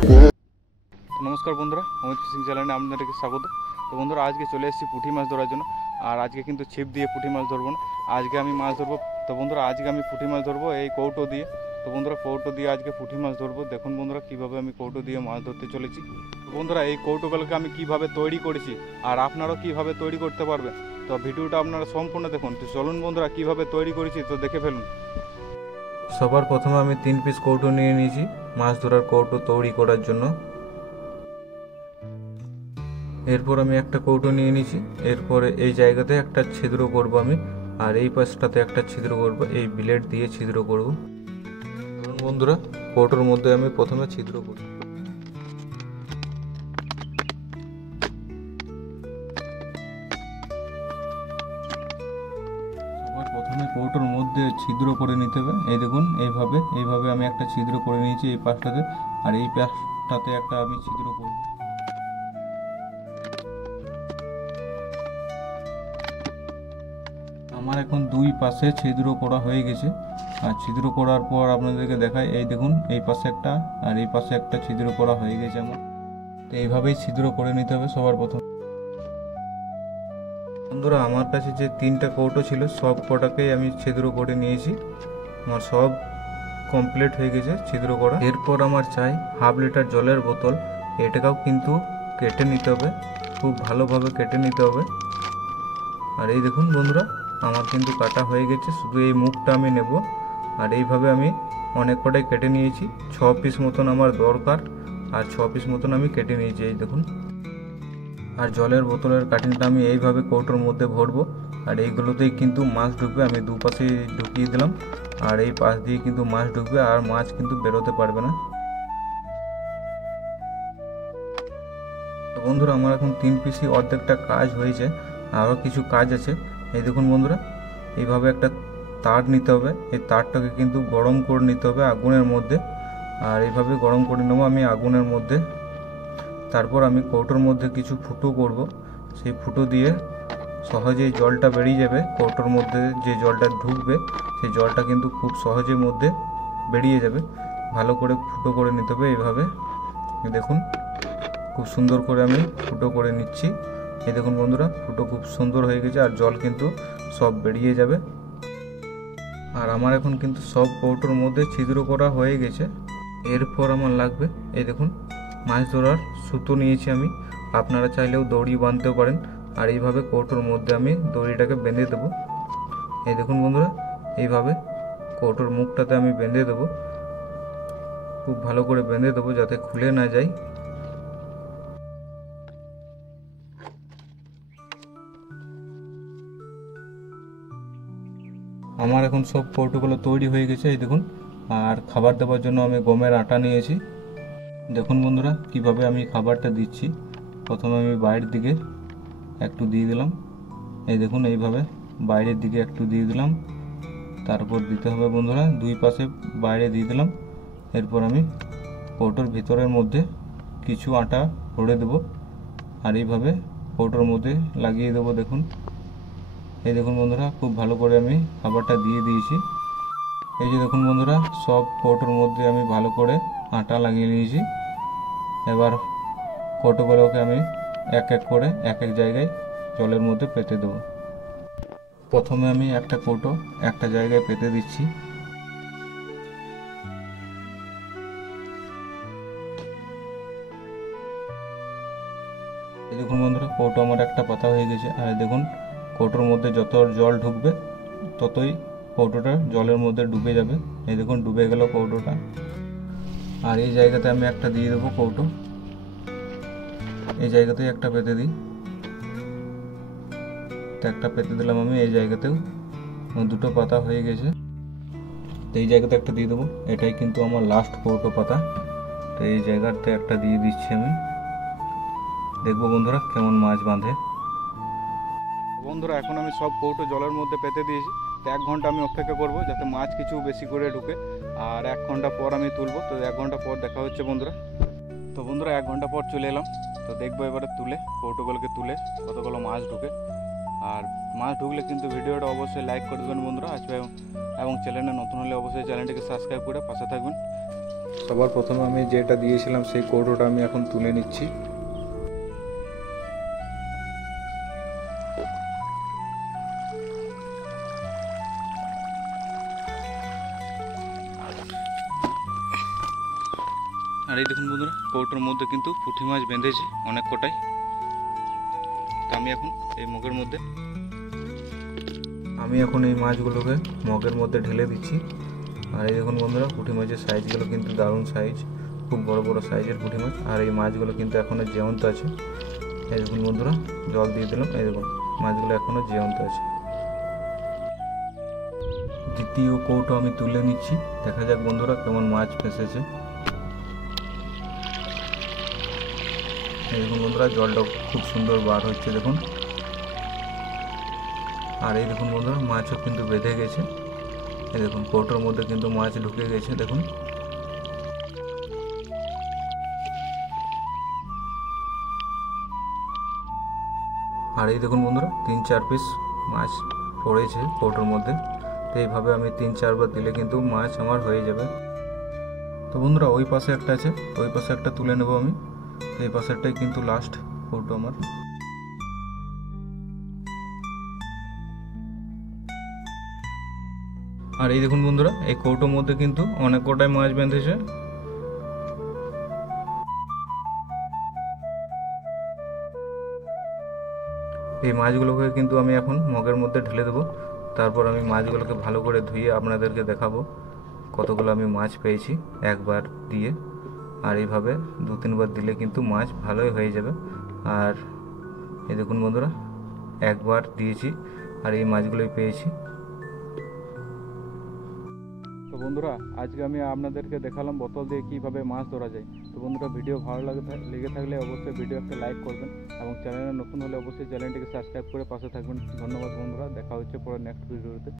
নমস্কার বন্ধুরা, অমিত ফিশিং চ্যানেলে আপনাদেরকে স্বাগত। তো বন্ধুরা, আজকে চলে এসেছি পুঁটি মাছ ধরার জন্য। আর আজকে কিন্তু ছিপ দিয়ে পুঁটি মাছ ধরবো না, আজকে আমি মাছ ধরবো। তো বন্ধুরা, আজকে আমি পুঁটি মাছ ধরবো এই কৌটো দিয়ে। তো বন্ধুরা, কৌটো দিয়ে আজকে পুঁটি মাছ ধরবো। দেখুন বন্ধুরা, কীভাবে আমি কৌটো দিয়ে মাছ ধরতে চলেছি। তো বন্ধুরা, এই কৌটোগুলোকে আমি কিভাবে তৈরি করেছি আর আপনারাও কীভাবে তৈরি করতে পারবেন, তো ভিডিওটা আপনারা সম্পূর্ণ দেখুন। তো চলুন বন্ধুরা, কীভাবে তৈরি করেছি তো দেখে ফেলুন। সবার প্রথমে আমি 3 পিস কৌটো নিয়ে নিয়েছি মাছ ধরার কৌটো তৈরি করার জন্য। এরপর আমি একটা কৌটো নিয়ে নিয়েছি। এরপরে এই জায়গাতে একটা ছিদ্র করব আমি, আর এই পাশটাতে একটা ছিদ্র করব, এই ব্লেড দিয়ে ছিদ্র করব। ধরুন বন্ধুরা, কৌটোর মধ্যে আমি প্রথমে ছিদ্র করি। সবার প্রথমে কৌটোর মধ্যে ছিদ্র করে নিতে হবে। এই দেখুন, এইভাবে আমি একটা ছিদ্র করে নিয়েছি এই পাশটাতে, আর এই পাশটাতে একটা আমি ছিদ্র করব। আমার এখন দুই পাশে ছিদ্র করা হয়ে গেছে। আর ছিদ্র করার পর আপনাদেরকে দেখাই, এই দেখুন এই পাশে একটা আর এই পাশে একটা ছিদ্র করা হয়ে গেছে আমার। তো এইভাবেই ছিদ্র করে নিতে হবে সবার প্রথম। বন্ধুরা, আমার কাছে যে 3টা কৌটো ছিল সব কটাকেই আমি ছিদ্র করে নিয়েছি। আমার সব কমপ্লিট হয়ে গেছে ছিদ্র করা। এরপর আমার চাই 1/2 লিটার জলের বোতল। এটাকেও কিন্তু কেটে নিতে হবে, খুব ভালোভাবে কেটে নিতে হবে। আর এই দেখুন বন্ধুরা, আমার কিন্তু কাটা হয়ে গেছে, শুধু এই মুখটা আমি নেব। আর এইভাবে আমি অনেক কটাই কেটে নিয়েছি। 6 পিস মতন আমার দরকার, আর 6 পিস মতন আমি কেটে নিয়েছি, এই দেখুন। আর জলের বোতলের কাটিংটা আমি এইভাবে কৌটোর মধ্যে ভরবো। আর এইগুলোতেই কিন্তু মাছ ঢুকবে, আমি দুপাশে ঢুকিয়ে দিলাম। আর এই পাশ দিয়ে কিন্তু মাছ ঢুকবে, আর মাছ কিন্তু বেরোতে পারবে না। তো বন্ধুরা, আমার এখন 3 পিসই অর্ধেকটা কাজ হয়েছে, আরও কিছু কাজ আছে। এই দেখুন বন্ধুরা, এইভাবে একটা তার নিতে হবে। এই তারটাকে কিন্তু গরম করে নিতে হবে আগুনের মধ্যে। আর এইভাবে গরম করে নেবো আমি আগুনের মধ্যে। তারপর আমি কৌটোর মধ্যে কিছু ফুটো করব। সেই ফুটো দিয়ে সহজেই জলটা বেরিয়ে যাবে। কৌটোর মধ্যে যে জলটা ঢুকবে সেই জলটা কিন্তু খুব সহজের মধ্যে বেরিয়ে যাবে। ভালো করে ফুটো করে নিতে হবে এইভাবে। দেখুন, খুব সুন্দর করে আমি ফুটো করে নিচ্ছি। এই দেখুন বন্ধুরা, ফুটো খুব সুন্দর হয়ে গেছে, আর জল কিন্তু সব বেরিয়ে যাবে। আর আমার এখন কিন্তু সব কৌটোর মধ্যে ছিদ্র করা হয়ে গেছে। এরপর আমার লাগবে, এই দেখুন, মাছ ধরার সুতো নিয়েছি আমি। আপনারা চাইলেও দড়ি বাঁধতেও পারেন। আর এইভাবে কৌটোর মধ্যে আমি দড়িটাকে বেঁধে দেবো। এই দেখুন বন্ধুরা, এইভাবে কৌটোর মুখটাতে আমি বেঁধে দেবো। খুব ভালো করে বেঁধে দেবো যাতে খুলে না যায়। আমার এখন সব কৌটোগুলো তৈরি হয়ে গেছে, এই দেখুন। আর খাবার দেওয়ার জন্য আমি গমের আটা নিয়েছি। দেখুন বন্ধুরা, কিভাবে আমি খাবারটা দিচ্ছি। প্রথমে আমি বাইরের দিকে একটু দিয়ে দিলাম, এই দেখুন এইভাবে বাইরের দিকে একটু দিয়ে দিলাম। তারপর দিতে হবে বন্ধুরা দুই পাশে বাইরে দিয়ে দিলাম। এরপর আমি কৌটোর ভিতরের মধ্যে কিছু আটা ভরে দেবো, আর এইভাবে কৌটোর মধ্যে লাগিয়ে দেবো। দেখুন, এই দেখুন বন্ধুরা, খুব ভালো করে আমি খাবারটা দিয়ে দিয়েছি। এই যে দেখুন বন্ধুরা, সব কৌটোর মধ্যে আমি ভালো করে আটা লাগিয়ে নিয়েছি। এবার কৌটোগুলোকে আমি এক এক করে এক এক জায়গায় জলের মধ্যে পেতে দেবো। প্রথমে আমি একটা কৌটো একটা জায়গায় পেতে দিচ্ছি। এই দেখুন বন্ধুরা, কৌটো আমার একটা পাতা হয়ে গেছে। আর দেখুন, কৌটোর মধ্যে যত জল ঢুকবে ততই কৌটোটা জলের মধ্যে ডুবে যাবে। এই দেখুন, ডুবে গেল কৌটোটা। আর এই জায়গাতে আমি একটা দিয়ে দেবো কৌটো, এই জায়গাতেই একটা পেতে দিই। তো একটা পেতে দিলাম আমি এই জায়গাতেও, দুটো পাতা হয়ে গেছে। তো এই জায়গাতে একটা দিয়ে দেবো, এটাই কিন্তু আমার লাস্ট কৌটো পাতা। তো এই জায়গাতে একটা দিয়ে দিচ্ছি আমি। দেখবো বন্ধুরা কেমন মাছ বাঁধে। বন্ধুরা, এখন আমি সব কৌটো জলের মধ্যে পেতে দিয়েছি। তো 1 ঘন্টা আমি অপেক্ষা করব যাতে মাছ কিছু বেশি করে ঢুকে। আর 1 ঘন্টা পর আমি তুলবো। তো 1 ঘন্টা পর দেখা হচ্ছে বন্ধুরা। তো বন্ধুরা, 1 ঘন্টা পর চলে এলাম। তো দেখবো এবারে তুলে কৌটোগুলোকে তুলে কতগুলো মাছ ঢুকে। আর মাছ ঢুকলে কিন্তু ভিডিওটা অবশ্যই লাইক করে দেবেন বন্ধুরা। আসবে এবং চ্যানেলে নতুন হলে অবশ্যই চ্যানেলটিকে সাবস্ক্রাইব করে পাশে থাকবেন। সবার প্রথমে আমি যেটা দিয়েছিলাম সেই কৌটোটা আমি এখন তুলে নিচ্ছি। আর এই দেখুন বন্ধুরা, কৌটোর মধ্যে কিন্তু পুঁটি মাছ বেঁধেছে অনেক কটাই। তা আমি এখন এই মগের মধ্যে এই মাছগুলোকে মগের মধ্যে ঢেলে দিচ্ছি। আর এই দেখুন বন্ধুরা, পুঁটি মাছের সাইজগুলো কিন্তু দারুণ সাইজ, খুব বড় বড় সাইজের পুঁটি মাছ। আর এই মাছগুলো কিন্তু এখনও জ্যান্ত আছে। এই দেখুন বন্ধুরা, জল দিয়ে দিলাম, এই দেখুন মাছগুলো এখনও জ্যান্ত আছে। দ্বিতীয় কৌটো আমি তুলে নিচ্ছি, দেখা যাক বন্ধুরা কেমন মাছ ফেসেছে। এই দেখুন বন্ধুরা, জলটা খুব সুন্দর বার হচ্ছে দেখুন। আর এই দেখুন বন্ধুরা, মাছও কিন্তু বেঁধে গেছে। এই দেখুন কৌটোর মধ্যে কিন্তু মাছ ঢুকে গেছে দেখুন। আর এই দেখুন বন্ধুরা, 3-4 পিস মাছ পড়েছে কৌটোর মধ্যে। তো এইভাবে আমি 3-4 বার দিলে কিন্তু মাছ আমার হয়ে যাবে। তো বন্ধুরা, ওই পাশে একটা আছে, ওই পাশে একটা তুলে নেব আমি। এই পাশেরটাই কিন্তু লাস্ট কৌটো আমার। আর এই দেখুন বন্ধুরা, এই কৌটোর মধ্যে কিন্তু অনেক কটাই মাছ বেঁধেছে। এই মাছগুলোকে কিন্তু আমি এখন মগের মধ্যে ঢেলে দেবো। তারপর আমি মাছগুলোকে ভালো করে ধুয়ে আপনাদেরকে দেখাবো কতগুলো আমি মাছ পেয়েছি একবার দিয়ে। আর এইভাবে 2-3 বার দিলে কিন্তু মাছ ভালোই হয়ে যাবে। আর এই দেখুন বন্ধুরা, একবার দিয়েছি আর এই মাছগুলোই পেয়েছি। তো বন্ধুরা, আজকে আমি আপনাদেরকে দেখালাম বোতল দিয়ে কীভাবে মাছ ধরা যায়। তো বন্ধুরা, ভিডিও ভালো লেগে থাকলে অবশ্যই ভিডিও একটা লাইক করবেন এবং চ্যানেলে নতুন হলে অবশ্যই চ্যানেলটিকে সাবস্ক্রাইব করে পাশে থাকবেন। ধন্যবাদ বন্ধুরা, দেখা হচ্ছে পরে নেক্সট ভিডিওতে।